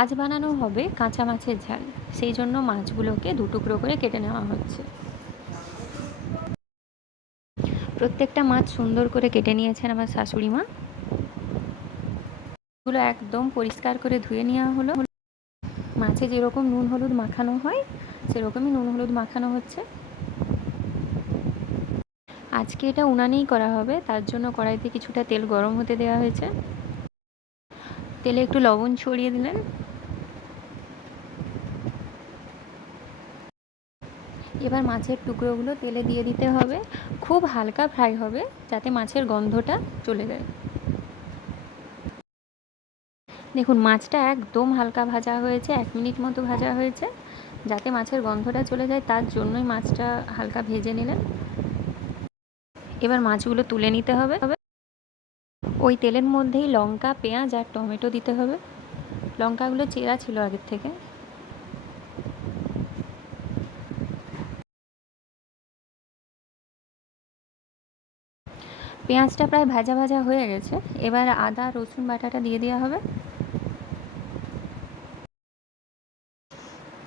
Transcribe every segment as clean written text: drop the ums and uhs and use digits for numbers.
আজ বানানো হবে কাঁচা মাছের ঝাল, সেই জন্য মাছগুলোকে দু টুকরো করে কেটে নেওয়া হচ্ছে। প্রত্যেকটা মাছ সুন্দর করে কেটে নিয়েছেন আমার শাশুড়ি মা। এগুলো একদম পরিষ্কার করে ধুয়ে নেওয়া হলো। মাছে যেরকম নুন হলুদ মাখানো হয় সেরকমই নুন হলুদ মাখানো হচ্ছে। আজকে এটা উনানেই করা হবে, তার জন্য কড়াইতে কিছুটা তেল গরম হতে দেওয়া হয়েছে। তেলে একটু লবণ ছড়িয়ে দিলেন। এবার মাছের টুকরোগুলো তেলে দিয়ে দিতে হবে। খুব হালকা ফ্রাই হবে যাতে মাছের গন্ধটা চলে যায়। দেখুন মাছটা একদম হালকা ভাজা হয়েছে, 1 মিনিট মতো ভাজা হয়েছে। যাতে মাছের গন্ধটা চলে যায় তার জন্যই মাছটা হালকা ভেজে নিলেন। এবার মাছগুলো তুলে নিতে হবে। ওই তেলের মধ্যেই লঙ্কা, পেঁয়াজ আর টমেটো দিতে হবে। লঙ্কাগুলো চেরা ছিল আগের থেকে। পেঁয়াজটা প্রায় ভাজা ভাজা হয়ে গেছে। এবার আদা রসুন বাটাটা দিয়ে দেওয়া হবে।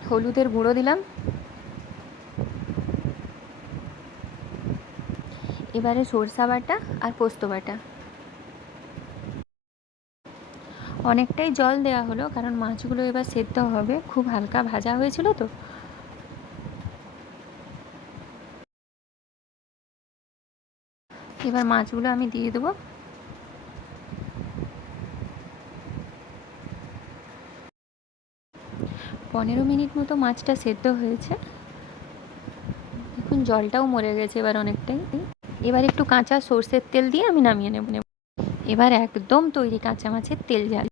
হলুদের গুঁড়ো দিলাম। এবারে সরষা বাটা আর পোস্ত বাটা। অনেকটাই জল দেওয়া হলো কারণ মাছগুলো এবার সেদ্ধ হবে, খুব হালকা ভাজা হয়েছিল তো। এবার মাছগুলো আমি দিয়ে দেবো। পনেরো মিনিট মতো মাছটা সেদ্ধ হয়েছে। দেখুন জলটাও মরে গেছে এবার অনেকটাই। এবার একটু কাঁচা সর্ষের তেল দিয়ে আমি নামিয়ে নেব। এবার একদম তৈরি কাঁচা মাছের তেল ঝাল।